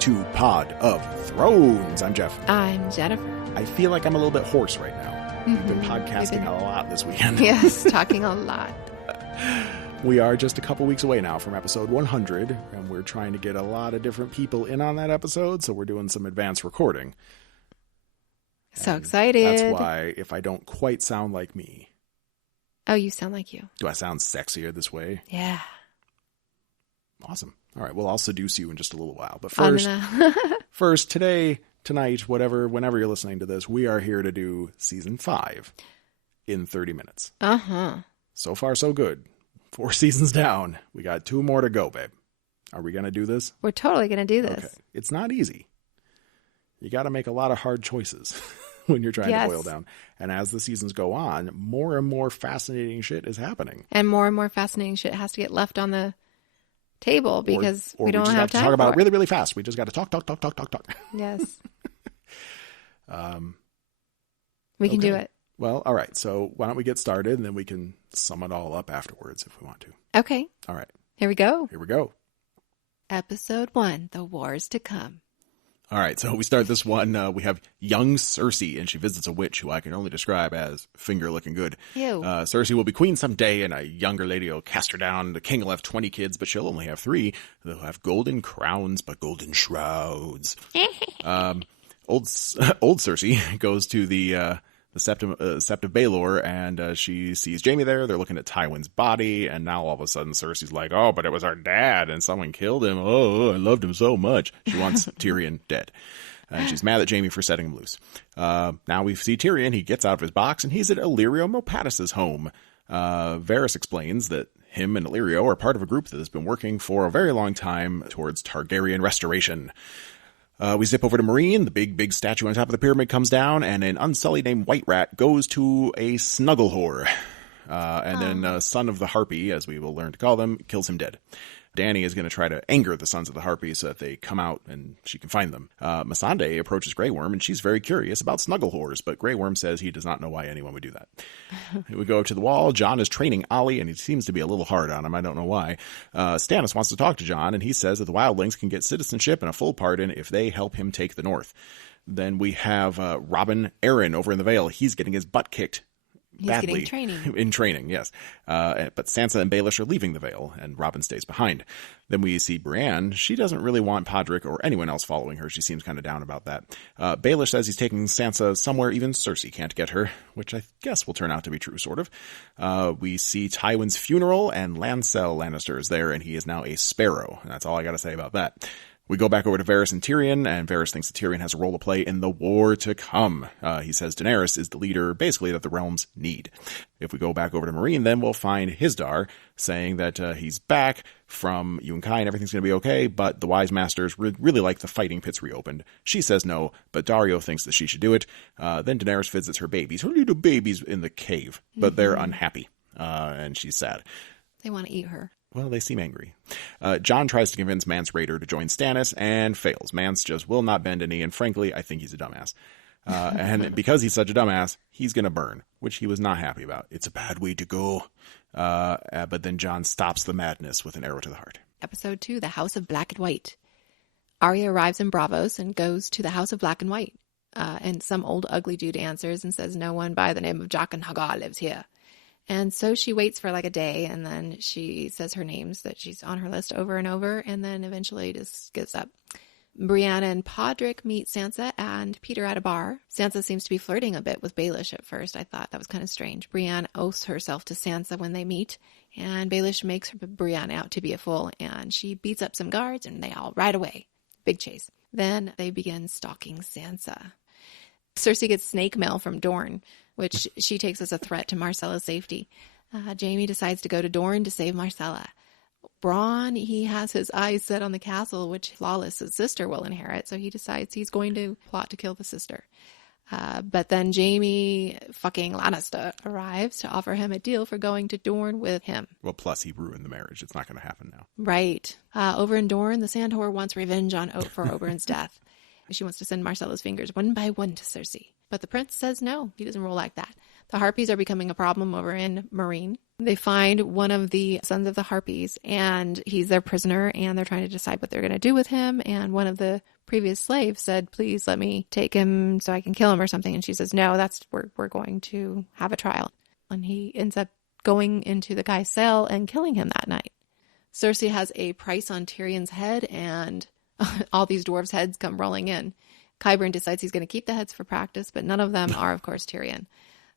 to Pod of Thrones. I'm Jeff. I'm Jennifer. I feel like I'm a little bit hoarse right now. We've been podcasting a lot this weekend. Yes, talking a lot. We are just a couple weeks away now from episode 100, and we're trying to get a lot of different people in on that episode, so we're doing some advanced recording. So excited. That's why if I don't quite sound like me. Oh, you sound like you. Do I sound sexier this way? Yeah. Awesome. All right, well, I'll seduce you in just a little while. But first, tonight, whenever you're listening to this, we are here to do season 5 in 30 minutes. Uh-huh. So far, so good. 4 seasons down. We got 2 more to go, babe. Are we going to do this? We're totally going to do this. Okay. It's not easy. You got to make a lot of hard choices when you're trying to boil down. And as the seasons go on, more and more fascinating shit is happening. And more fascinating shit has to get left on the table because or we don't have time to talk about for it really, really fast. We just got to talk. Yes. We can do it. Well, all right. So why don't we get started and then we can sum it all up afterwards if we want to. Okay. All right. Here we go. Here we go. Episode 1, The Wars to Come. All right. So we start this one. We have young Cersei, and she visits a witch who I can only describe as finger looking good. Ew. Cersei will be queen someday, and a younger lady will cast her down. The king will have 20 kids, but she'll only have 3. They'll have golden crowns, but golden shrouds. Old Cersei goes to the Sept of Baelor, and she sees Jaime there. They're looking at Tywin's body, and now all of a sudden Cersei's like, oh, but it was our dad, and someone killed him. Oh, I loved him so much. She wants Tyrion dead. And she's mad at Jaime for setting him loose. Now we see Tyrion. He gets out of his box, and he's at Illyrio Mopatis's home. Varys explains that him and Illyrio are part of a group that has been working for a very long time towards Targaryen restoration. We zip over to Meereen. The big statue on top of the pyramid comes down, and an unsullied named White Rat goes to a snuggle whore. Then Son of the Harpy, as we will learn to call them, kills him dead. Dany is going to try to anger the Sons of the Harpy so that they come out and she can find them. Missandei approaches Grey Worm, and she's very curious about snuggle whores, but Grey Worm says he does not know why anyone would do that. We go up to the wall. Jon is training Ollie, and he seems to be a little hard on him. I don't know why. Stannis wants to talk to Jon, and he says that the wildlings can get citizenship and a full pardon if they help him take the North. Then we have Robin Arryn over in the Vale. He's getting his butt kicked. Badly. He's getting training. In training, yes. But Sansa and Baelish are leaving the Vale, and Robin stays behind. Then we see Bran. She doesn't really want Podrick or anyone else following her. She seems kind of down about that. Baelish says he's taking Sansa somewhere even Cersei can't get her, which I guess will turn out to be true, sort of. We see Tywin's funeral, and Lancel Lannister is there, and he is now a sparrow. And that's all I got to say about that. We go back over to Varys and Tyrion, and Varys thinks that Tyrion has a role to play in the war to come. He says Daenerys is the leader, basically, that the realms need. If we go back over to Meereen, then we'll find Hizdar saying that he's back from Yunkai and everything's going to be okay, but the Wise Masters really like the fighting pits reopened. She says no, but Daario thinks that she should do it. Then Daenerys visits her babies, her little babies in the cave, but they're unhappy, and she's sad. They want to eat her. Well, they seem angry. Jon tries to convince Mance Rayder to join Stannis and fails. Mance just will not bend a knee, and frankly, I think he's a dumbass. And because he's such a dumbass, he's going to burn, which he was not happy about. It's a bad way to go. But then Jon stops the madness with an arrow to the heart. Episode 2, The House of Black and White. Arya arrives in Braavos and goes to the House of Black and White. And some old ugly dude answers and says, no one by the name of Jaqen H'ghar lives here. And so she waits for like a day, and then she says her names that she's on her list over and over, and then eventually just gives up. Brianna and Podrick meet Sansa and Peter at a bar. Sansa seems to be flirting a bit with Baelish at first. I thought that was kind of strange. Brienne oaths herself to Sansa when they meet, and Baelish makes Brienne out to be a fool, and she beats up some guards, and they all ride away. Big chase. Then they begin stalking Sansa. Cersei gets snake mail from Dorne, which she takes as a threat to Myrcella's safety. Jaime decides to go to Dorne to save Myrcella. Bronn, he has his eyes set on the castle, which Lawless's sister will inherit, so he decides he's going to plot to kill the sister. But then Jaime fucking Lannister arrives to offer him a deal for going to Dorne with him. Well, plus he ruined the marriage. It's not going to happen now. Right. Over in Dorne, the Sand Whore wants revenge for Oberyn's death. She wants to send Myrcella's fingers one by one to Cersei. But the prince says no, he doesn't roll like that. The Harpies are becoming a problem over in Meereen. They find one of the sons of the Harpies, and he's their prisoner, and they're trying to decide what they're going to do with him. And one of the previous slaves said, please let me take him so I can kill him or something. And she says, no, we're going to have a trial. And he ends up going into the guy's cell and killing him that night. Cersei has a price on Tyrion's head, and all these dwarves' heads come rolling in. Qyburn decides he's going to keep the heads for practice, but none of them are, of course, Tyrion.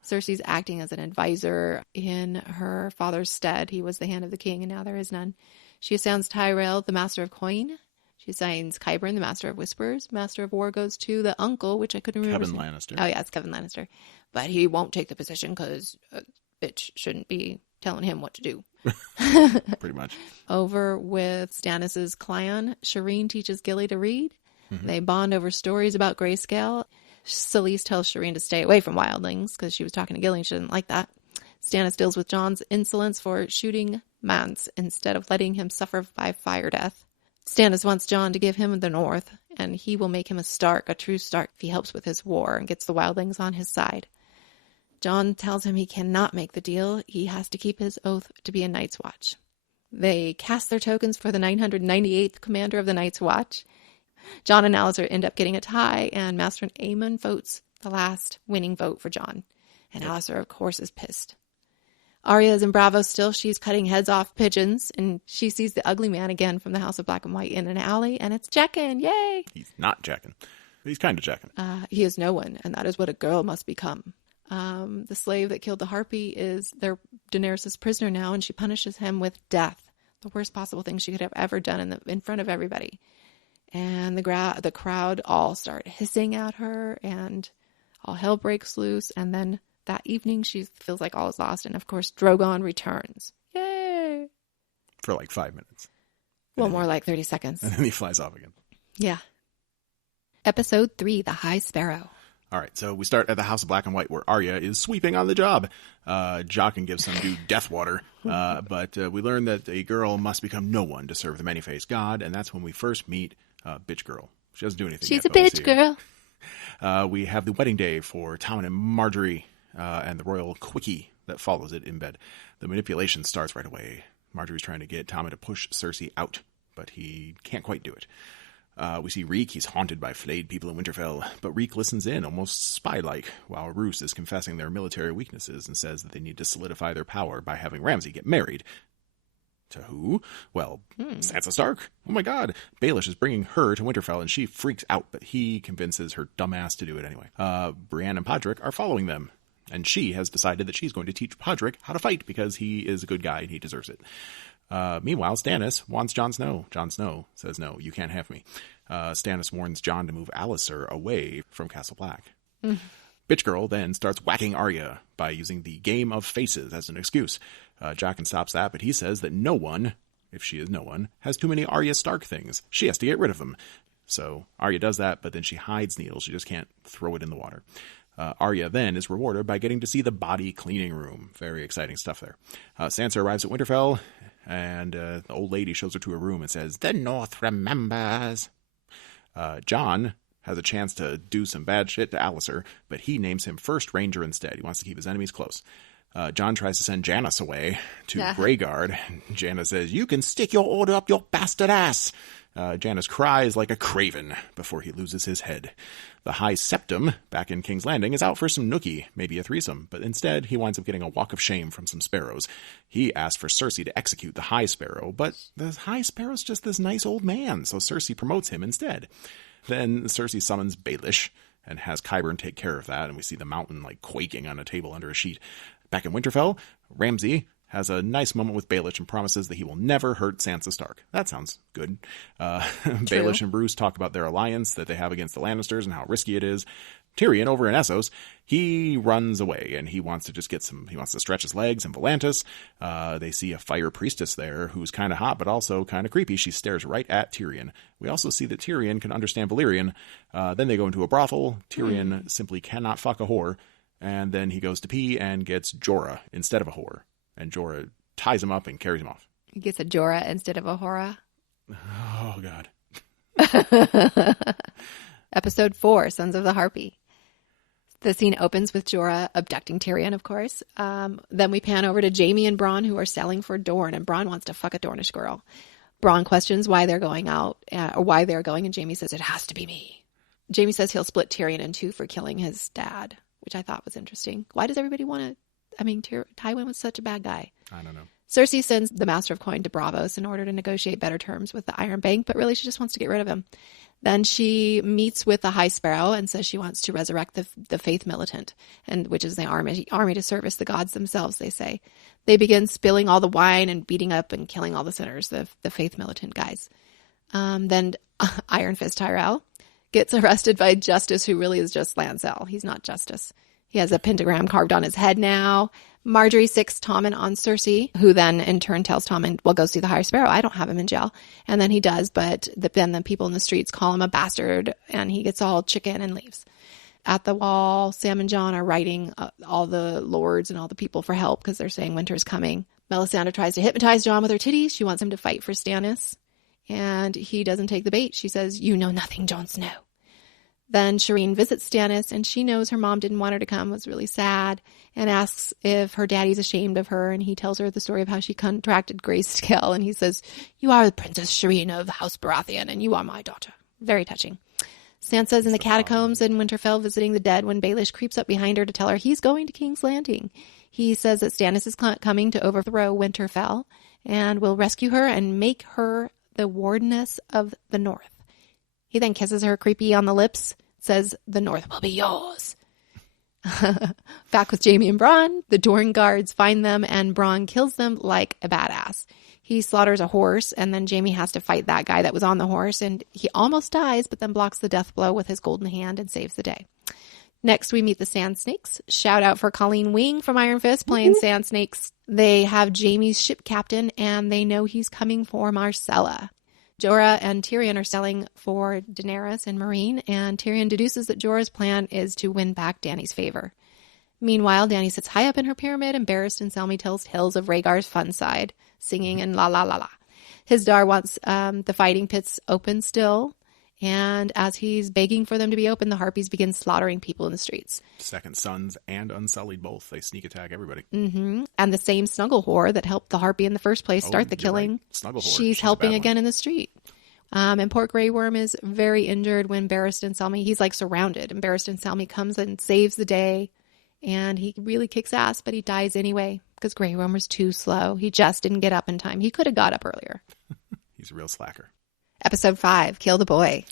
Cersei's acting as an advisor in her father's stead. He was the hand of the king, and now there is none. She assigns Tyrell, the master of coin. She assigns Qyburn, the master of whispers. Master of war goes to the uncle, which I couldn't remember. Kevin Lannister. Oh, yeah, it's Kevin Lannister. But he won't take the position because a bitch shouldn't be telling him what to do. Pretty much. Over with Stannis' clan, Shireen teaches Gilly to read. Mm-hmm. They bond over stories about grayscale. Selyse tells Shireen to stay away from wildlings because she was talking to Gilly and she didn't like that. Stannis deals with Jon's insolence for shooting Mance instead of letting him suffer by fire death. Stannis wants Jon to give him the North, and he will make him a Stark, a true Stark, if he helps with his war and gets the wildlings on his side. Jon tells him he cannot make the deal. He has to keep his oath to be a Night's Watch. They cast their tokens for the 998th commander of the Night's Watch. Jon and Alliser end up getting a tie, and Master Aemon votes the last winning vote for Jon. And Alliser, of course, is pissed. Arya is in Bravo still. She's cutting heads off pigeons, and she sees the ugly man again from the House of Black and White in an alley, and it's Jaqen. Yay! He's not Jaqen. He's kind of Jaqen. He is no one, and that is what a girl must become. The slave that killed the Harpy is Daenerys' prisoner now, and she punishes him with death. The worst possible thing she could have ever done in front of everybody. And the crowd all start hissing at her, and all hell breaks loose. And then that evening, she feels like all is lost. And of course, Drogon returns. Yay! For like 5 minutes. Well, more like 30 seconds. And then he flies off again. Yeah. Episode 3, The High Sparrow. All right, so we start at the House of Black and White, where Arya is sweeping on the job. Jaqen gives some dude death water, but we learn that a girl must become no one to serve the many-faced god, and that's when we first meet Bitch Girl. She doesn't do anything She's yet, a bitch girl. We have the wedding day for Tommen and Marjorie, and the royal quickie that follows it in bed. The manipulation starts right away. Marjorie's trying to get Tommen to push Cersei out, but he can't quite do it. We see Reek. He's haunted by flayed people in Winterfell, but Reek listens in, almost spy-like, while Roose is confessing their military weaknesses and says that they need to solidify their power by having Ramsay get married. To who? Well, Sansa Stark. Oh my god. Baelish is bringing her to Winterfell, and she freaks out, but he convinces her dumbass to do it anyway. Brienne and Podrick are following them, and she has decided that she's going to teach Podrick how to fight because he is a good guy and he deserves it. Meanwhile, Stannis wants Jon Snow. Jon Snow says, no, you can't have me. Stannis warns Jon to move Alliser away from Castle Black. Bitch Girl then starts whacking Arya by using the Game of Faces as an excuse. Jaqen stops that, but he says that no one, if she is no one, has too many Arya Stark things. She has to get rid of them. So Arya does that, but then she hides Needle. She just can't throw it in the water. Arya then is rewarded by getting to see the body cleaning room. Very exciting stuff there. Sansa arrives at Winterfell, and the old lady shows her to a room and says, "The North remembers." Jon has a chance to do some bad shit to Alliser, but he names him First Ranger instead. He wants to keep his enemies close. Jon tries to send Janis away to Greyguard. Janis says, "You can stick your order up your bastard ass." Janis cries like a craven before he loses his head. The High Septim, back in King's Landing, is out for some nookie, maybe a threesome, but instead he winds up getting a walk of shame from some sparrows. He asks for Cersei to execute the High Sparrow, but the High Sparrow's just this nice old man, so Cersei promotes him instead. Then Cersei summons Baelish and has Qyburn take care of that, and we see the mountain like quaking on a table under a sheet. Back in Winterfell, Ramsay has a nice moment with Baelish and promises that he will never hurt Sansa Stark. That sounds good. Baelish and Bruce talk about their alliance that they have against the Lannisters and how risky it is. Tyrion, over in Essos, he runs away and he wants to just he wants to stretch his legs in Volantis. They see a fire priestess there who's kind of hot but also kind of creepy. She stares right at Tyrion. We also see that Tyrion can understand Valyrian. Then they go into a brothel. Tyrion simply cannot fuck a whore. And then he goes to pee and gets Jorah instead of a whore. And Jorah ties him up and carries him off. He gets a Jorah instead of a Hora. Oh, God. Episode 4, Sons of the Harpy. The scene opens with Jorah abducting Tyrion, of course. Then we pan over to Jaime and Bronn, who are selling for Dorne, and Bronn wants to fuck a Dornish girl. Bronn questions why they're going out, or why they're going, and Jaime says, it has to be me. Jaime says he'll split Tyrion in two for killing his dad, which I thought was interesting. Why does everybody want to... I mean, Tywin was such a bad guy. I don't know. Cersei sends the Master of Coin to Braavos in order to negotiate better terms with the Iron Bank, but really she just wants to get rid of him. Then she meets with the High Sparrow and says she wants to resurrect the Faith Militant, and which is the army to service the gods themselves, they say. They begin spilling all the wine and beating up and killing all the sinners, the Faith Militant guys. Then Iron Fist Tyrell gets arrested by Justice, who really is just Lancel. He's not Justice. He has a pentagram carved on his head now. Marjorie sicks Tommen on Cersei, who then in turn tells Tommen, well, go see the High Sparrow. I don't have him in jail. And then he does, but then the people in the streets call him a bastard, and he gets all chicken and leaves. At the wall, Sam and Jon are writing all the lords and all the people for help because they're saying winter's coming. Melisandre tries to hypnotize Jon with her titties. She wants him to fight for Stannis, and he doesn't take the bait. She says, you know nothing, Jon Snow. Then Shireen visits Stannis, and she knows her mom didn't want her to come, was really sad, and asks if her daddy's ashamed of her, and he tells her the story of how she contracted grayscale, and he says, you are the Princess Shireen of House Baratheon, and you are my daughter. Very touching. Sansa's in the catacombs in Winterfell visiting the dead when Baelish creeps up behind her to tell her he's going to King's Landing. He says that Stannis is coming to overthrow Winterfell and will rescue her and make her the Wardeness of the North. He then kisses her creepy on the lips, says, the North will be yours. Back with Jaime and Bronn, the Dorne guards find them, and Bronn kills them like a badass. He slaughters a horse, and then Jaime has to fight that guy that was on the horse, and he almost dies, but then blocks the death blow with his golden hand and saves the day. Next, we meet the Sand Snakes. Shout out for Colleen Wing from Iron Fist playing Sand Snakes. They have Jaime's ship captain, and they know he's coming for Marcella. Jorah and Tyrion are selling for Daenerys and Meereen, and Tyrion deduces that Jorah's plan is to win back Dany's favor. Meanwhile, Dany sits high up in her pyramid, embarrassed, and Selmy tells tales of Rhaegar's fun side, singing and la la la la. Hizdar wants the fighting pits open still, and as he's begging for them to be open, the Harpies begin slaughtering people in the streets. Second Sons and Unsullied both. They sneak attack everybody. Mm-hmm. And the same Snuggle whore that helped the Harpy in the first place start the killing, right. Snuggle whore. She's helping again in the street. And poor Grey Worm is very injured when Barristan Selmy, he's like surrounded, and Barristan Selmy comes and saves the day, and he really kicks ass, but he dies anyway because Grey Worm was too slow. He just didn't get up in time. He could have got up earlier. He's a real slacker. Episode 5, Kill the Boy.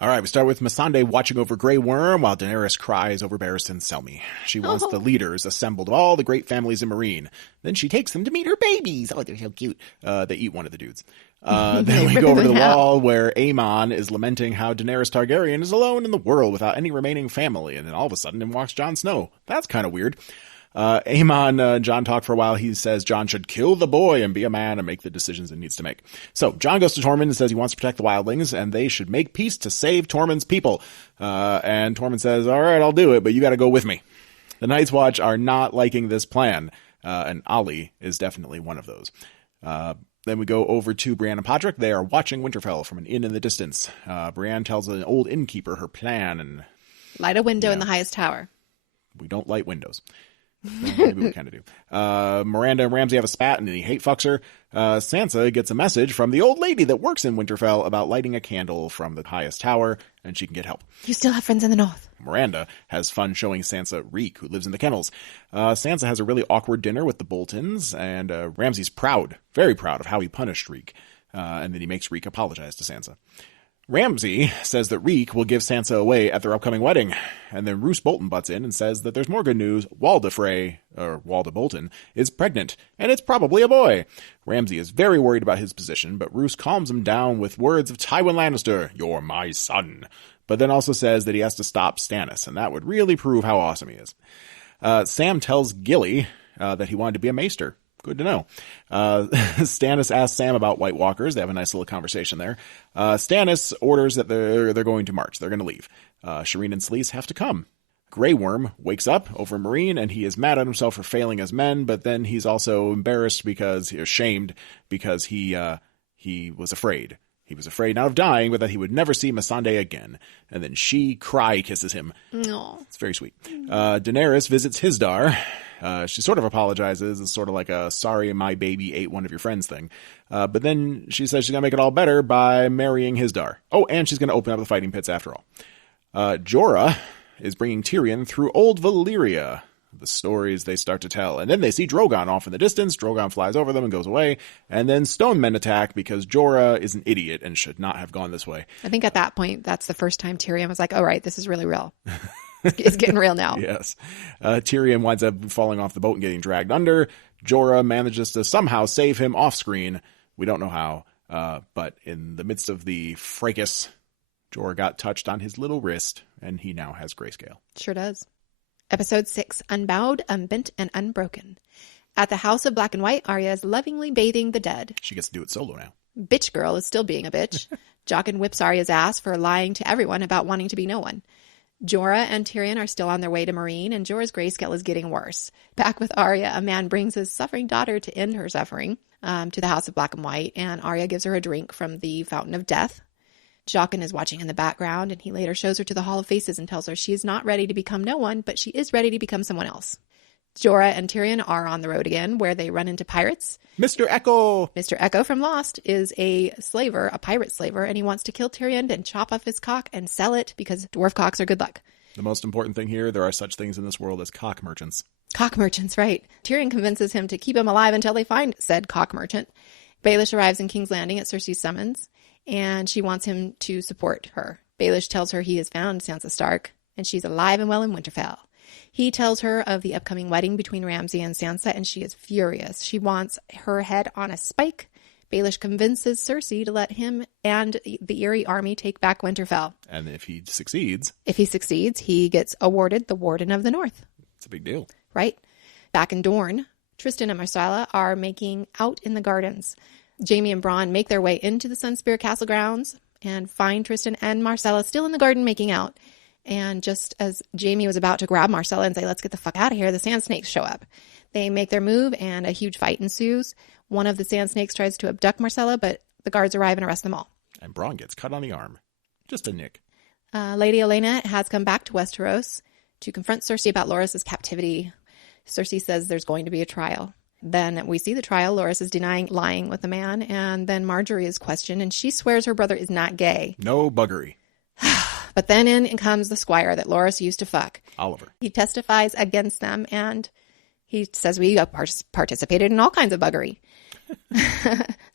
All right, we start with Missandei watching over Grey Worm while Daenerys cries over Barristan Selmy. She wants the leaders assembled of all the great families in Meereen. Then she takes them to meet her babies. Oh, they're so cute. They eat one of the dudes. Then we go over to the wall where Aemon is lamenting how Daenerys Targaryen is alone in the world without any remaining family. And then all of a sudden in walks Jon Snow. That's kind of weird. Aemon, Jon talk for a while. He says Jon should kill the boy and be a man and make the decisions it needs to make. So Jon goes to Tormund and says he wants to protect the wildlings and they should make peace to save Tormund's people. And Tormund says, all right, I'll do it, but you got to go with me. The Night's Watch are not liking this plan. And Ollie is definitely one of those. Then we go over to Brienne and Podrick. They are watching Winterfell from an inn in the distance. Brienne tells an old innkeeper her plan and light a window in the highest tower. We don't light windows. Maybe we kind of do. Miranda and Ramsay have a spat and he hate fucks her. Sansa gets a message from the old lady that works in Winterfell about lighting a candle from the highest tower and she can get help. You still have friends in the north. Miranda has fun showing Sansa Reek, who lives in the kennels. Sansa has a really awkward dinner with the Boltons and Ramsay's proud, very proud of how he punished Reek. And then he makes Reek apologize to Sansa. Ramsay says that Reek will give Sansa away at their upcoming wedding. And then Roose Bolton butts in and says that there's more good news. Walda Bolton, is pregnant, and it's probably a boy. Ramsay is very worried about his position, but Roose calms him down with words of Tywin Lannister, "You're my son," but then also says that he has to stop Stannis, and that would really prove how awesome he is. Sam tells Gilly that he wanted to be a maester. Good to know. Stannis asks Sam about White Walkers. They have a nice little conversation there. Stannis orders that they're going to march. They're going to leave. Shireen and Sleece have to come. Grey Worm wakes up over Meereen, and he is mad at himself for failing as men, but then he's also embarrassed ashamed because he was afraid. He was afraid not of dying, but that he would never see Missandei again. And then she cry kisses him. No. It's very sweet. Daenerys visits Hisdar. She sort of apologizes. It's sort of like a sorry my baby ate one of your friends thing. But then she says she's going to make it all better by marrying Hisdar. Oh, and she's going to open up the fighting pits after all. Jorah is bringing Tyrion through old Valyria. The stories they start to tell. And then they see Drogon off in the distance. Drogon flies over them and goes away. And then stone men attack because Jorah is an idiot and should not have gone this way. I think at that point, that's the first time Tyrion was like, oh, right, this is really real. It's getting real now. Yes. Tyrion winds up falling off the boat and getting dragged under. Jorah manages to somehow save him off screen. We don't know how. But in the midst of the fracas, Jorah got touched on his little wrist, and he now has grayscale. Sure does. Episode 6, Unbowed, Unbent, and Unbroken. At the House of Black and White, Arya is lovingly bathing the dead. She gets to do it solo now. Bitch girl is still being a bitch. Jaqen whips Arya's ass for lying to everyone about wanting to be no one. Jorah and Tyrion are still on their way to Meereen, and Jorah's grayscale is getting worse. Back with Arya, a man brings his suffering daughter to end her suffering to the House of Black and White, and Arya gives her a drink from the Fountain of Death. Jaqen is watching in the background, and he later shows her to the Hall of Faces and tells her she is not ready to become no one, but she is ready to become someone else. Jorah and Tyrion are on the road again, where they run into pirates. Mr. Echo! Mr. Echo from Lost is a slaver, a pirate slaver, and he wants to kill Tyrion and chop off his cock and sell it because dwarf cocks are good luck. The most important thing here, there are such things in this world as cock merchants. Cock merchants, right. Tyrion convinces him to keep him alive until they find said cock merchant. Baelish arrives in King's Landing at Cersei's summons, and she wants him to support her. Baelish tells her he has found Sansa Stark, and she's alive and well in Winterfell. He tells her of the upcoming wedding between Ramsay and Sansa, and she is furious. She wants her head on a spike. Baelish convinces Cersei to let him and the Eyrie army take back Winterfell. And if he succeeds... he gets awarded the Warden of the North. It's a big deal. Right? Back in Dorne, Tristan and Myrcella are making out in the gardens. Jaime and Bronn make their way into the Sunspear Castle grounds and find Tristan and Myrcella still in the garden making out. And just as Jaime was about to grab Myrcella and say, let's get the fuck out of here, the Sand Snakes show up. They make their move and a huge fight ensues. One of the Sand Snakes tries to abduct Myrcella, but the guards arrive and arrest them all. And Bronn gets cut on the arm. Just a nick. Lady Olenna has come back to Westeros to confront Cersei about Loras's captivity. Cersei says there's going to be a trial. Then we see the trial. Loras is denying lying with the man, and then Marjorie is questioned, and she swears her brother is not gay. No buggery. But then in comes the squire that Loras used to fuck. Oliver. He testifies against them, and he says we participated in all kinds of buggery.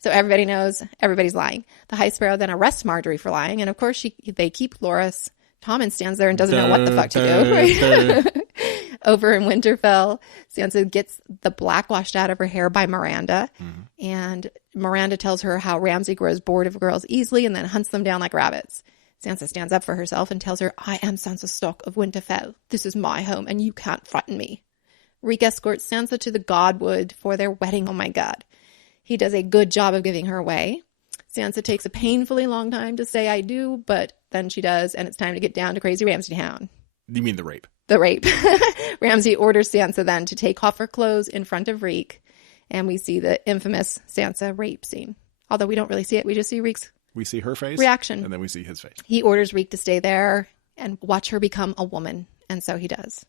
So everybody knows everybody's lying. The High Sparrow then arrests Marjorie for lying, and of course they keep Loras. Tommen stands there and doesn't know what the fuck to do. Right? Over in Winterfell, Sansa gets the black washed out of her hair by Miranda. Mm-hmm. And Miranda tells her how Ramsay grows bored of girls easily and then hunts them down like rabbits. Sansa stands up for herself and tells her, I am Sansa Stark of Winterfell. This is my home and you can't frighten me. Reek escorts Sansa to the Godwood for their wedding. Oh my God. He does a good job of giving her away. Sansa takes a painfully long time to say I do, but then she does, and it's time to get down to Crazy Ramsay Town. You mean the rape? The rape. Ramsay orders Sansa then to take off her clothes in front of Reek, and we see the infamous Sansa rape scene. Although we don't really see it, we just see Reek's We see her face. Reaction. And then we see his face. He orders Reek to stay there and watch her become a woman, and so he does.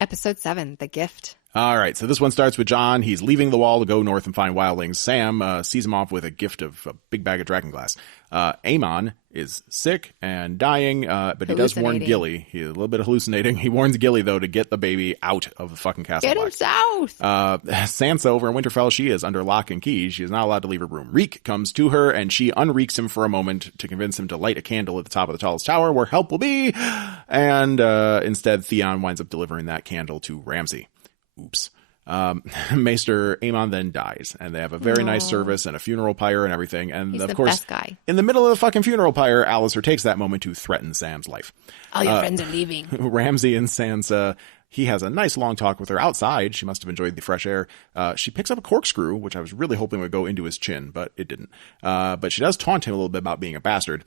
Episode 7, The Gift. All right, so this one starts with Jon. He's leaving the wall to go north and find wildlings. Sam sees him off with a gift of a big bag of dragonglass. Aemon is sick and dying, but he does warn Gilly. He's a little bit hallucinating. He warns Gilly, though, to get the baby out of the fucking castle. Get him south! Sansa over in Winterfell, she is under lock and key. She is not allowed to leave her room. Reek comes to her, and she unreeks him for a moment to convince him to light a candle at the top of the tallest tower where help will be. And instead, Theon winds up delivering that candle to Ramsay. Oops. Maester Aemon then dies, and they have a very nice service and a funeral pyre and everything. And He's of the course, best guy. In the middle of the fucking funeral pyre, Alistair takes that moment to threaten Sam's life. All your friends are leaving. Ramsay and Sansa, he has a nice long talk with her outside. She must have enjoyed the fresh air. She picks up a corkscrew, which I was really hoping would go into his chin, but it didn't. But she does taunt him a little bit about being a bastard.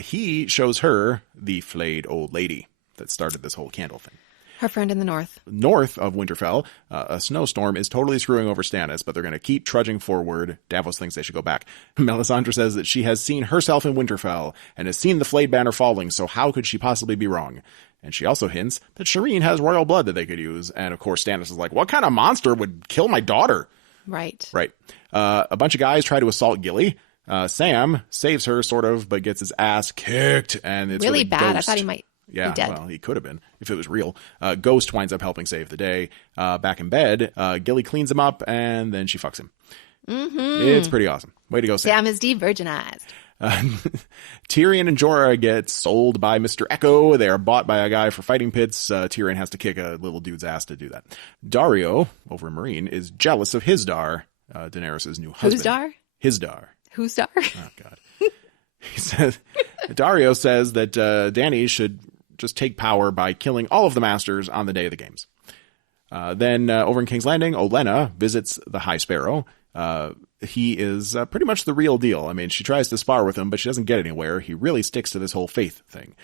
He shows her the flayed old lady that started this whole candle thing. Her friend in the north. North of Winterfell, a snowstorm is totally screwing over Stannis, but they're going to keep trudging forward. Davos thinks they should go back. Melisandre says that she has seen herself in Winterfell and has seen the flayed banner falling, so how could she possibly be wrong? And she also hints that Shireen has royal blood that they could use. And of course, Stannis is like, what kind of monster would kill my daughter? Right. Right. A bunch of guys try to assault Gilly. Sam saves her, sort of, but gets his ass kicked. And it's really bad. Ghost. I thought he might be dead. Well, he could have been if it was real. Ghost winds up helping save the day. Back in bed, Gilly cleans him up, and then she fucks him. Mm-hmm. It's pretty awesome. Way to go, Sam. Sam is de-virginized. Tyrion and Jorah get sold by Mr. Echo. They are bought by a guy for fighting pits. Tyrion has to kick a little dude's ass to do that. Dario, over in Marine, is jealous of Hisdar, Daenerys' new husband. Who's Dar? Hisdar. Who's Dar? Oh, God. He says, Dario says that Dany should just take power by killing all of the masters on the day of the games. Then over in King's Landing, Olenna visits the High Sparrow. He is pretty much the real deal. I mean, she tries to spar with him, but she doesn't get anywhere. He really sticks to this whole faith thing.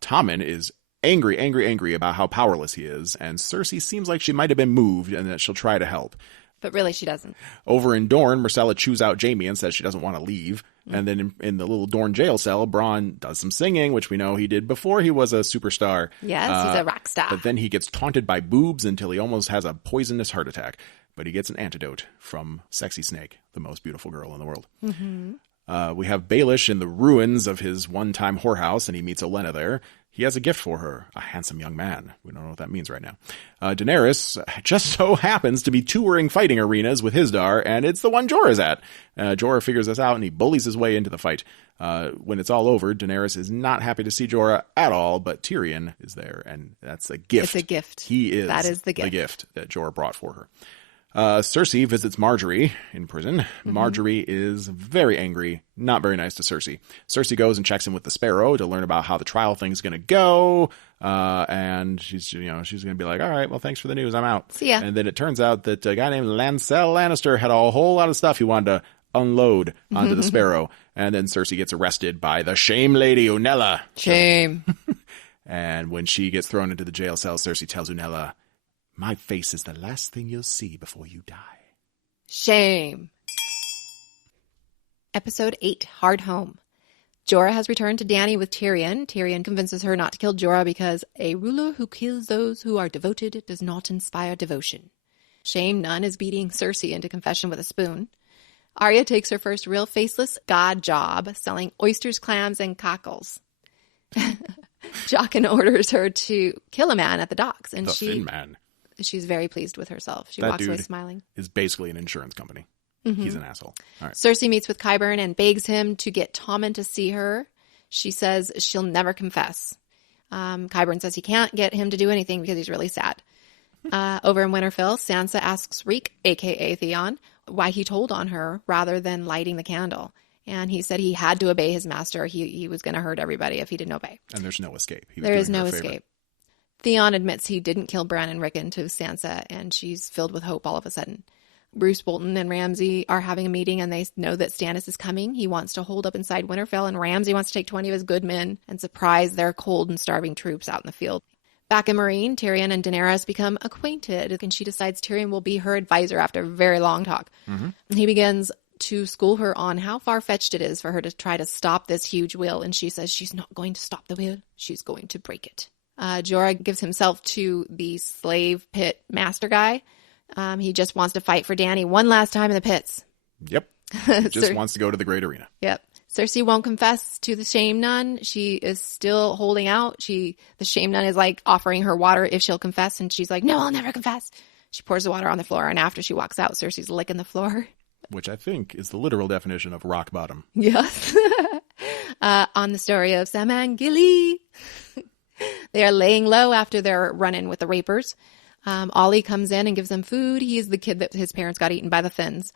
Tommen is angry about how powerless he is, and Cersei seems like she might have been moved and that she'll try to help. But really, she doesn't. Over in Dorne, Myrcella chews out Jaime and says she doesn't want to leave. And then in the little Dorne jail cell, Bronn does some singing, which we know he did before he was a superstar. Yes, he's a rock star. But then he gets taunted by boobs until he almost has a poisonous heart attack. But he gets an antidote from Sexy Snake, the most beautiful girl in the world. Mm-hmm. We have Baelish in the ruins of his one-time whorehouse, and he meets Olenna there. He has a gift for her, a handsome young man. We don't know what that means right now. Daenerys just so happens to be touring fighting arenas with Hisdar, and it's the one Jorah's at. Jorah figures this out, and he bullies his way into the fight. When it's all over, Daenerys is not happy to see Jorah at all, but Tyrion is there, and that's a gift. It's a gift. He is that is the gift that Jorah brought for her. Cersei visits Marjorie in prison. Mm-hmm. Marjorie is very angry, not very nice to Cersei. Cersei goes and checks in with the Sparrow to learn about how the trial thing's going to go. And she's going to be like, all right, well, thanks for the news. I'm out. See ya. And then it turns out that a guy named Lancel Lannister had a whole lot of stuff he wanted to unload onto the Sparrow. And then Cersei gets arrested by the shame lady, Unella. Shame. And when she gets thrown into the jail cell, Cersei tells Unella, my face is the last thing you'll see before you die. Shame. Episode 8, Hard Home. Jorah has returned to Dany with Tyrion. Tyrion convinces her not to kill Jorah because a ruler who kills those who are devoted does not inspire devotion. Shame Nunn is beating Cersei into confession with a spoon. Arya takes her first real faceless god job, selling oysters, clams, and cockles. Jaqen orders her to kill a man at the docks, and Thin Man. She's very pleased with herself. She That walks away dude smiling. Is basically an insurance company. Mm-hmm. He's an asshole. All right. Cersei meets with Qyburn and begs him to get Tommen to see her. She says she'll never confess. Qyburn says he can't get him to do anything because he's really sad. Over in Winterfell, Sansa asks Reek, a.k.a. Theon, why he told on her rather than lighting the candle. And he said he had to obey his master. He was going to hurt everybody if he didn't obey. And there's no escape. There is no escape. Theon admits he didn't kill Bran and Rickon to Sansa, and she's filled with hope all of a sudden. Bruce Bolton and Ramsay are having a meeting, and they know that Stannis is coming. He wants to hold up inside Winterfell, and Ramsay wants to take 20 of his good men and surprise their cold and starving troops out in the field. Back in Meereen, Tyrion and Daenerys become acquainted, and she decides Tyrion will be her advisor after a very long talk. Mm-hmm. He begins to school her on how far-fetched it is for her to try to stop this huge will, and she says she's not going to stop the will, she's going to break it. Jorah gives himself to the slave pit master guy. He just wants to fight for Dany one last time in the pits. Yep. He just wants to go to the great arena. Yep. Cersei won't confess to the Shame Nun. She is still holding out. The Shame Nun is like offering her water if she'll confess, and she's like, no, I'll never confess. She pours the water on the floor, and after she walks out, Cersei's licking the floor. Which I think is the literal definition of rock bottom. Yes. On the story of Sam and Gilly. They are laying low after their run-in with the Rapers. Ollie comes in and gives them food. He's the kid that his parents got eaten by the Thinns.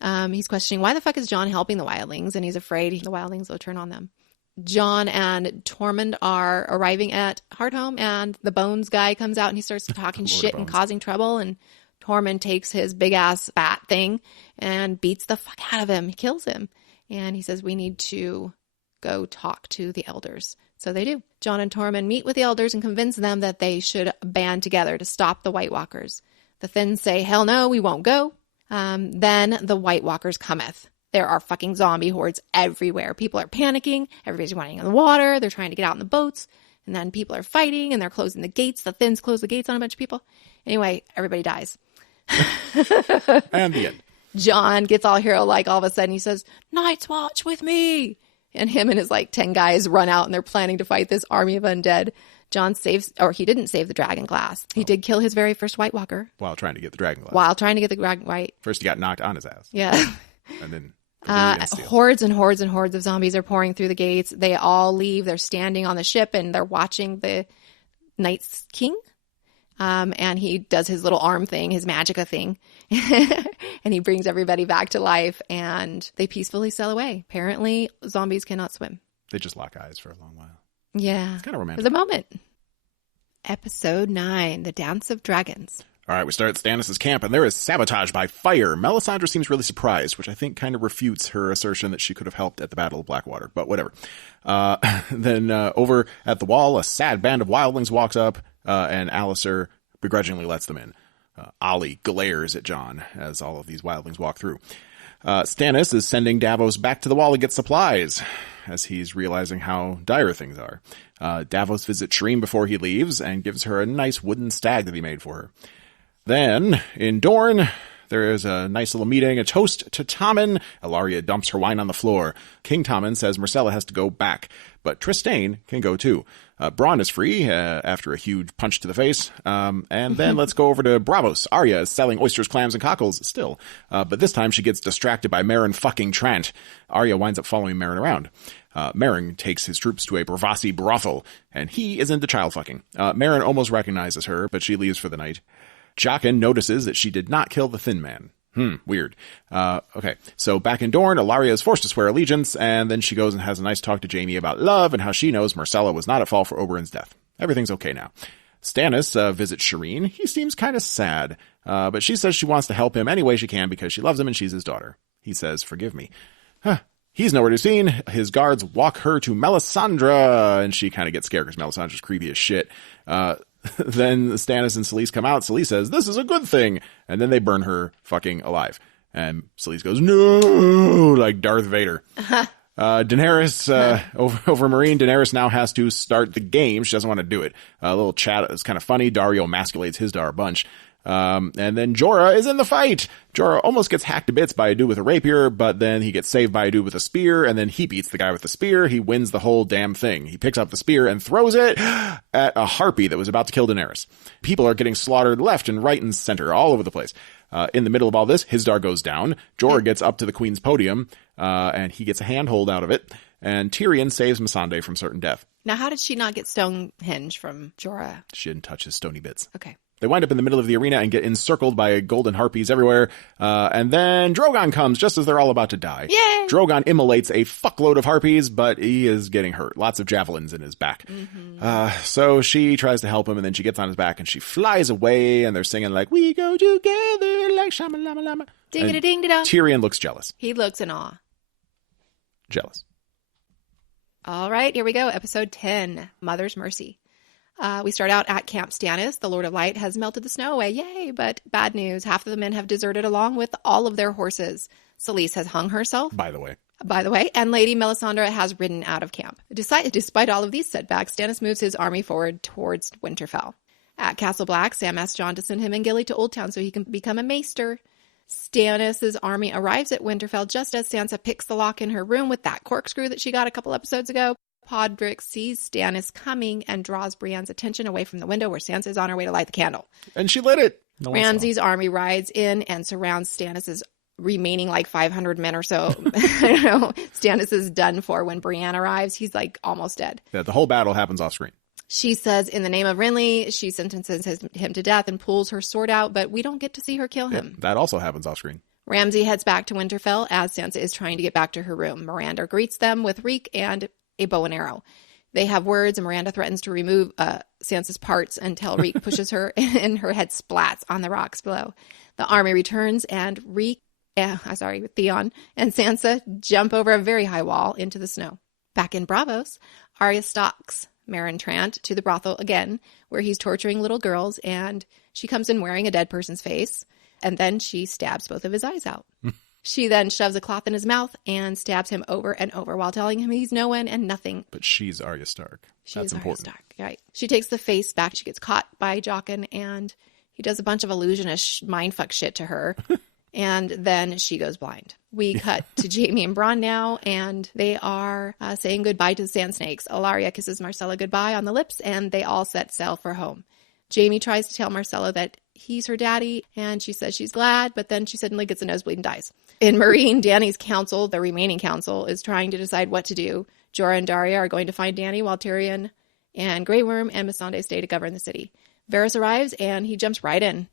He's questioning, why the fuck is Jon helping the wildlings? And he's afraid the wildlings will turn on them. Jon and Tormund are arriving at Hardhome, and the Bones guy comes out and he starts talking shit and causing trouble. And Tormund takes his big-ass bat thing and beats the fuck out of him. He kills him. And he says, we need to go talk to the elders. So they do. Jon and Tormund meet with the elders and convince them that they should band together to stop the White Walkers. The Thin say, hell no, we won't go. Then the White Walkers cometh. There are fucking zombie hordes everywhere. People are panicking. Everybody's running in the water. They're trying to get out in the boats. And then people are fighting and they're closing the gates. The Thins close the gates on a bunch of people. Anyway, everybody dies. And the end. Jon gets all hero-like all of a sudden. He says, Night's Watch with me. And him and his 10 guys run out and they're planning to fight this army of undead. Jon saves, or he didn't save the dragon glass. He did kill his very first White Walker. While trying to get the dragon glass. First he got knocked on his ass. Yeah. And then hordes and hordes and hordes of zombies are pouring through the gates. They all leave. They're standing on the ship and they're watching the Night's King. And he does his little arm thing, his magica thing. And he brings everybody back to life and they peacefully sail away. Apparently, zombies cannot swim. They just lock eyes for a long while. Yeah. It's kind of romantic. For the moment. Episode 9, The Dance of Dragons. All right, we start at Stannis' camp, and there is sabotage by fire. Melisandre seems really surprised, which I think kind of refutes her assertion that she could have helped at the Battle of Blackwater, but whatever. Then over at the wall, a sad band of wildlings walks up, and Alliser begrudgingly lets them in. Ollie glares at Jon as all of these wildlings walk through. Stannis is sending Davos back to the wall to get supplies, as he's realizing how dire things are. Davos visits Shireen before he leaves, and gives her a nice wooden stag that he made for her. Then, in Dorne, there is a nice little meeting, a toast to Tommen. Ellaria dumps her wine on the floor. King Tommen says Myrcella has to go back, but Trystane can go too. Bronn is free after a huge punch to the face. And then let's go over to Braavos. Arya is selling oysters, clams, and cockles still. But this time she gets distracted by Meryn fucking Trant. Arya winds up following Meryn around. Meryn takes his troops to a Bravasi brothel, and he is into child fucking. Meryn almost recognizes her, but she leaves for the night. Jaqen notices that she did not kill the Thin Man. Weird. Okay, so back in Dorne, Ellaria is forced to swear allegiance, and then she goes and has a nice talk to Jaime about love and how she knows Myrcella was not at fault for Oberyn's death. Everything's okay now. Stannis visits Shireen. He seems kind of sad, but she says she wants to help him any way she can because she loves him and she's his daughter. He says, forgive me. He's nowhere to be seen. His guards walk her to Melisandre, and she kind of gets scared because Melisandre's creepy as shit. Then Stannis and Selyse come out. Selyse says, this is a good thing. And then they burn her fucking alive. And Selyse goes, no, like Darth Vader. Daenerys, over Meereen, Daenerys now has to start the game. She doesn't want to do it. A little chat is kind of funny. Daario emasculates his Dar a bunch. And then Jorah is in the fight. Jorah almost gets hacked to bits by a dude with a rapier, but then he gets saved by a dude with a spear, and then he beats the guy with the spear. He wins the whole damn thing. He picks up the spear and throws it at a harpy that was about to kill Daenerys. People are getting slaughtered left and right and center, all over the place. In the middle of all this, Hizdahr goes down. Jorah gets up to the queen's podium, and he gets a handhold out of it. And Tyrion saves Missandei from certain death. Now, how did she not get Stonehenge from Jorah? She didn't touch his stony bits. Okay. They wind up in the middle of the arena and get encircled by golden harpies everywhere. And then Drogon comes just as they're all about to die. Yay! Drogon immolates a fuckload of harpies, but he is getting hurt. Lots of javelins in his back. So she tries to help him, and then she gets on his back, and she flies away, and they're singing like, we go together like shama-lama-lama. Ding-a-ding-da-dong. Tyrion looks jealous. He looks in awe. Jealous. All right, here we go. Episode 10, Mother's Mercy. We start out at Camp Stannis. The Lord of Light has melted the snow away. Yay! But bad news. Half of the men have deserted along with all of their horses. Selyse has hung herself. By the way. And Lady Melisandre has ridden out of camp. Despite all of these setbacks, Stannis moves his army forward towards Winterfell. At Castle Black, Sam asks Jon to send him and Gilly to Old Town so he can become a maester. Stannis' army arrives at Winterfell just as Sansa picks the lock in her room with that corkscrew that she got a couple episodes ago. Podrick sees Stannis coming and draws Brienne's attention away from the window where Sansa is on her way to light the candle. And she lit it. Ramsay's army rides in and surrounds Stannis' remaining 500 men or so. I don't know. Stannis is done for when Brienne arrives. He's almost dead. Yeah, the whole battle happens off screen. She says, in the name of Renly, she sentences him to death and pulls her sword out, but we don't get to see her kill him. That also happens off screen. Ramsay heads back to Winterfell as Sansa is trying to get back to her room. Miranda greets them with Reek and a bow and arrow. They have words, and Miranda threatens to remove Sansa's parts until Reek pushes her and her head splats on the rocks below. The army returns, and Theon and Sansa jump over a very high wall into the snow. Back in Braavos, Arya stalks Meryn Trant to the brothel again, where he's torturing little girls, and she comes in wearing a dead person's face, and then she stabs both of his eyes out. She then shoves a cloth in his mouth and stabs him over and over while telling him he's no one and nothing. But she's Arya Stark. That's important. Arya Stark, right. She takes the face back. She gets caught by Jaqen, and he does a bunch of illusionist mindfuck shit to her. And then she goes blind. We cut to Jaime and Bronn now, and they are saying goodbye to the Sand Snakes. Ellaria kisses Marcella goodbye on the lips, and they all set sail for home. Jaime tries to tell Marcella that he's her daddy, and she says she's glad, but then she suddenly gets a nosebleed and dies. In Meereen, Dany's council, the remaining council, is trying to decide what to do. Jorah and Daria are going to find Dany, while Tyrion and Grey Worm and Missandei stay to govern the city. Varys arrives, and he jumps right in.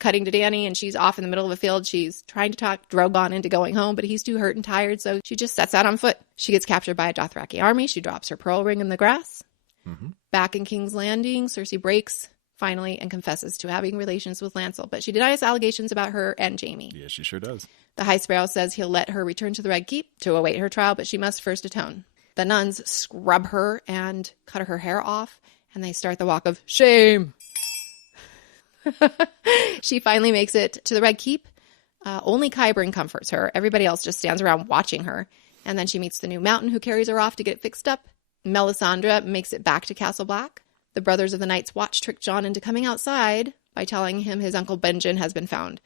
Cutting to Dany, and she's off in the middle of a field. She's trying to talk Drogon into going home, but he's too hurt and tired, so she just sets out on foot. She gets captured by a Dothraki army. She drops her pearl ring in the grass. Back in King's Landing, Cersei breaks, finally, and confesses to having relations with Lancel, but she denies allegations about her and Jaime. Yeah, she sure does. The High Sparrow says he'll let her return to the Red Keep to await her trial, but she must first atone. The nuns scrub her and cut her hair off, and they start the walk of shame. She finally makes it to the Red Keep. Only Qyburn comforts her. Everybody else just stands around watching her. And then she meets the new mountain who carries her off to get it fixed up. Melisandre makes it back to Castle Black. The Brothers of the Night's Watch trick Jon into coming outside by telling him his uncle Benjen has been found.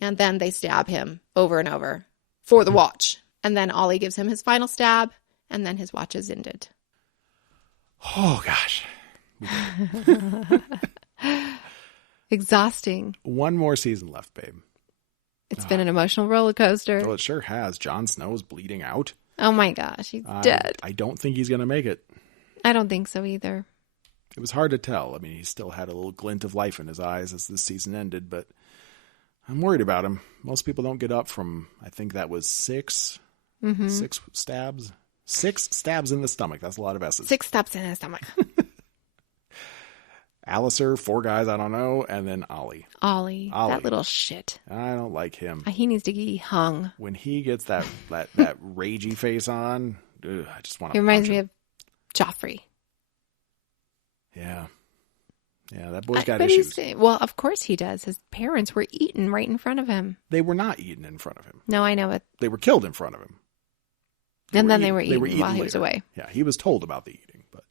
And then they stab him over and over for the watch. And then Ollie gives him his final stab, and then his watch is ended. Oh, gosh. Exhausting. One more season left, babe. It's been an emotional roller coaster. Well, it sure has. Jon Snow is bleeding out. Oh my gosh, he's dead. I don't think he's going to make it. I don't think so either. It was hard to tell. I mean, he still had a little glint of life in his eyes as this season ended, but I'm worried about him. Most people don't get up from, I think that was 6 stabs. 6 stabs in the stomach. That's a lot of S's. 6 stabs in the stomach. Alistair, 4 guys, I don't know, and then Ollie. Ollie. That little shit. I don't like him. He needs to be hung. When he gets that ragey face on, I just want to. He reminds me of Joffrey. Yeah. Yeah, that boy's got issues. Well, of course he does. His parents were eaten right in front of him. They were not eaten in front of him. No, I know it. They were killed in front of him. They were eaten while he was away. Yeah, he was told about the eating, but.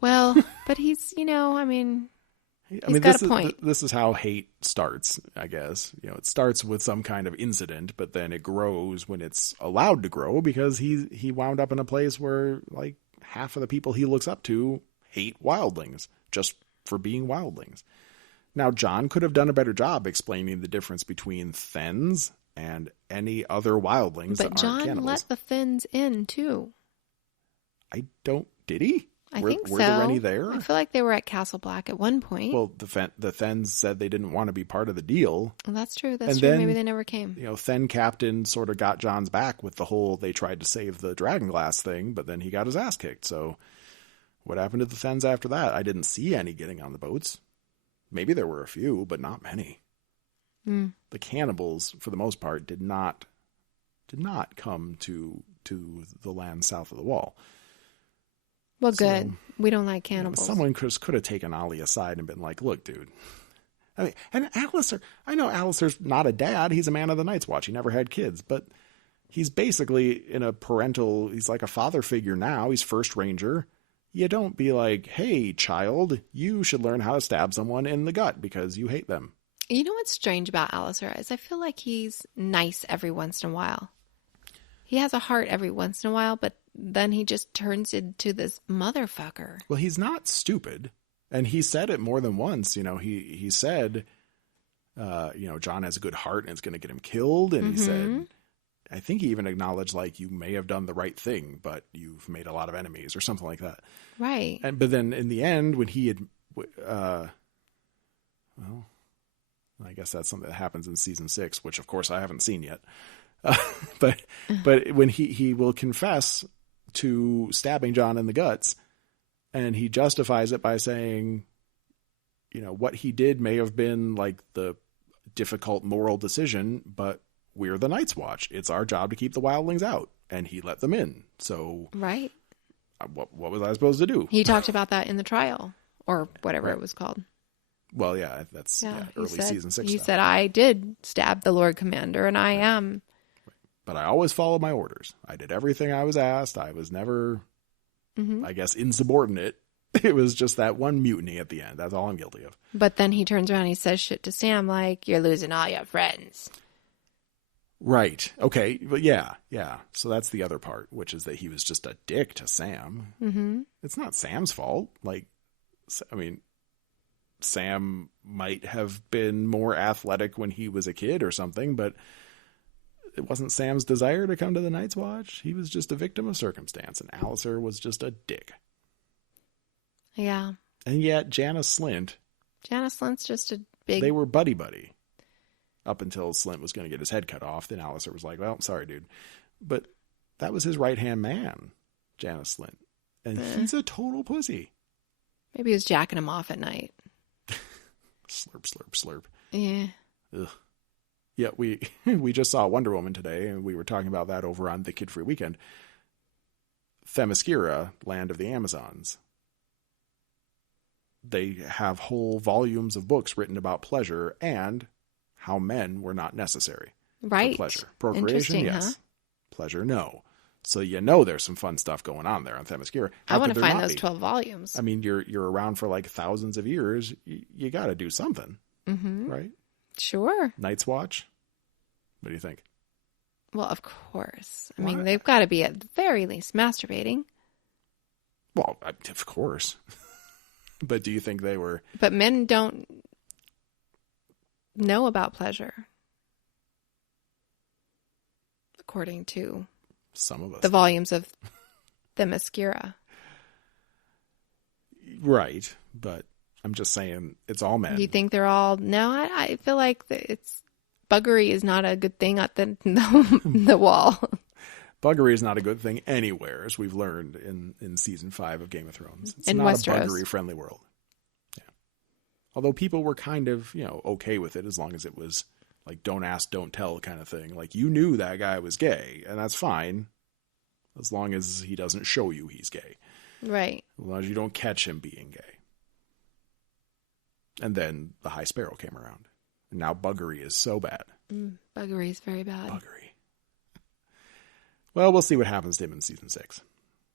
Well, but he's, he's got a point. This is how hate starts, I guess. It starts with some kind of incident, but then it grows when it's allowed to grow because he wound up in a place where like half of the people he looks up to hate wildlings just for being wildlings. Now, Jon could have done a better job explaining the difference between Thens and any other wildlings that aren't cannibals. But Jon let the Thens in, too. Did he? I think so. Were there any there? I feel like they were at Castle Black at one point. Well, the Thens said they didn't want to be part of the deal. Well, that's true. That's true. Maybe they never came. Thenn Captain sort of got Jon's back with the whole they tried to save the Dragonglass thing, but then he got his ass kicked. So what happened to the Thens after that? I didn't see any getting on the boats. Maybe there were a few, but not many. The cannibals, for the most part, did not come to the land south of the wall. Well, good. So, we don't like cannibals. Someone could have taken Ollie aside and been like, look, dude. I mean, and Alistair, I know Alistair's not a dad. He's a man of the Night's Watch. He never had kids, but he's basically he's like a father figure now. He's first ranger. You don't be like, hey, child, you should learn how to stab someone in the gut because you hate them. You know what's strange about Alistair is I feel like he's nice every once in a while. He has a heart every once in a while, but then he just turns into this motherfucker. Well, he's not stupid. And he said it more than once. He said, Jon has a good heart and it's going to get him killed. And he said, I think he even acknowledged, like, you may have done the right thing, but you've made a lot of enemies or something like that. Right. But then in the end, when he had, I guess that's something that happens in season 6, which of course I haven't seen yet. But when he will confess to stabbing Jon in the guts, and he justifies it by saying, what he did may have been like the difficult moral decision, but we're the Night's Watch. It's our job to keep the wildlings out, and he let them in. So right. what was I supposed to do? He talked about that in the trial or whatever it was called. Well, yeah, that's early season 6 He stuff. said, I did stab the Lord Commander, and I am. But I always followed my orders. I did everything I was asked. I was never, I guess, insubordinate. It was just that one mutiny at the end. That's all I'm guilty of. But then he turns around and he says shit to Sam like, you're losing all your friends. Right. Okay. But yeah. So that's the other part, which is that he was just a dick to Sam. Mm-hmm. It's not Sam's fault. Like, I mean, Sam might have been more athletic when he was a kid or something, but it wasn't Sam's desire to come to the Night's Watch. He was just a victim of circumstance, and Alliser was just a dick. Yeah. And yet, Janis Slynt... Janis Slynt's just a big... They were buddy-buddy. Up until Slynt was going to get his head cut off, then Alliser was like, well, sorry, dude. But that was his right-hand man, Janis Slynt. And he's a total pussy. Maybe he was jacking him off at night. Slurp, slurp, slurp. Yeah. Ugh. Yeah, we just saw Wonder Woman today, and we were talking about that over on The Kid Free Weekend. Themyscira, Land of the Amazons. They have whole volumes of books written about pleasure and how men were not necessary for pleasure. Procreation, yes. Huh? Pleasure, no. So there's some fun stuff going on there on Themyscira. I want to find those 12 volumes. I mean, you're around for like thousands of years. You got to do something, right? Sure. Night's Watch. What do you think? Well, of course. I mean, they've got to be at the very least masturbating. Well, of course. But do you think they were... But men don't know about pleasure. According to some of us, the volumes of Themyscira. Right, but I'm just saying it's all men. You think they're all... No, I feel like buggery is not a good thing at the wall. Buggery is not a good thing anywhere, as we've learned in season 5 of Game of Thrones. It's in not Westeros. A buggery-friendly world. Yeah. Although people were kind of, okay with it as long as it was like don't ask, don't tell kind of thing. Like you knew that guy was gay, and that's fine as long as he doesn't show you he's gay. Right. As long as you don't catch him being gay. And then the High Sparrow came around. And now buggery is so bad. Buggery is very bad. Buggery. Well, we'll see what happens to him in season 6.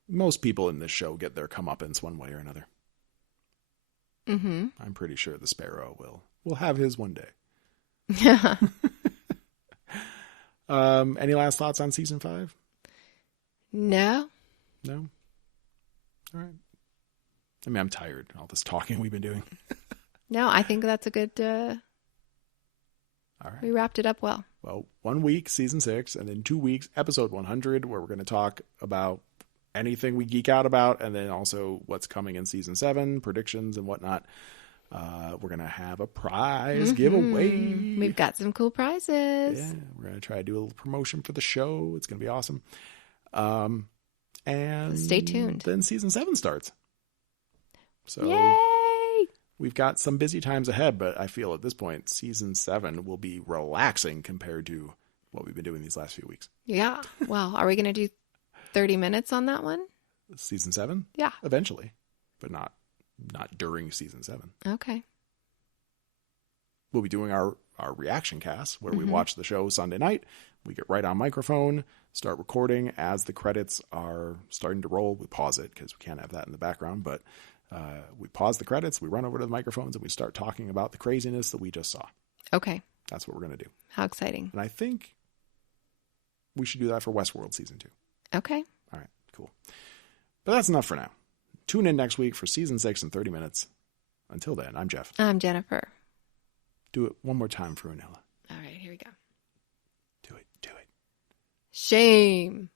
Most people in this show get their comeuppance one way or another. Mm-hmm. I'm pretty sure the Sparrow will have his one day. Yeah. Any last thoughts on season 5? No. No? All right. I mean, I'm tired. All this talking we've been doing. No, I think that's a good... All right. We wrapped it up well. Well, 1 week, season 6, and then 2 weeks, episode 100, where we're going to talk about anything we geek out about, and then also what's coming in season 7, predictions and whatnot. We're going to have a prize giveaway. We've got some cool prizes. Yeah, we're going to try to do a little promotion for the show. It's going to be awesome. And stay tuned. Then season 7 starts. So yay! We've got some busy times ahead, but I feel at this point, season 7 will be relaxing compared to what we've been doing these last few weeks. Yeah. Well, are we going to do 30 minutes on that one? Season 7? Yeah. Eventually, but not during season 7. Okay. We'll be doing our reaction cast where we watch the show Sunday night. We get right on microphone, start recording as the credits are starting to roll. We pause it because we can't have that in the background, but we pause the credits, we run over to the microphones, and we start talking about the craziness that we just saw. Okay. That's what we're going to do. How exciting. And I think we should do that for Westworld season 2. Okay. All right, cool. But that's enough for now. Tune in next week for season 6 in 30 minutes. Until then, I'm Jeff. I'm Jennifer. Do it one more time for Unella. All right, here we go. Do it. Shame.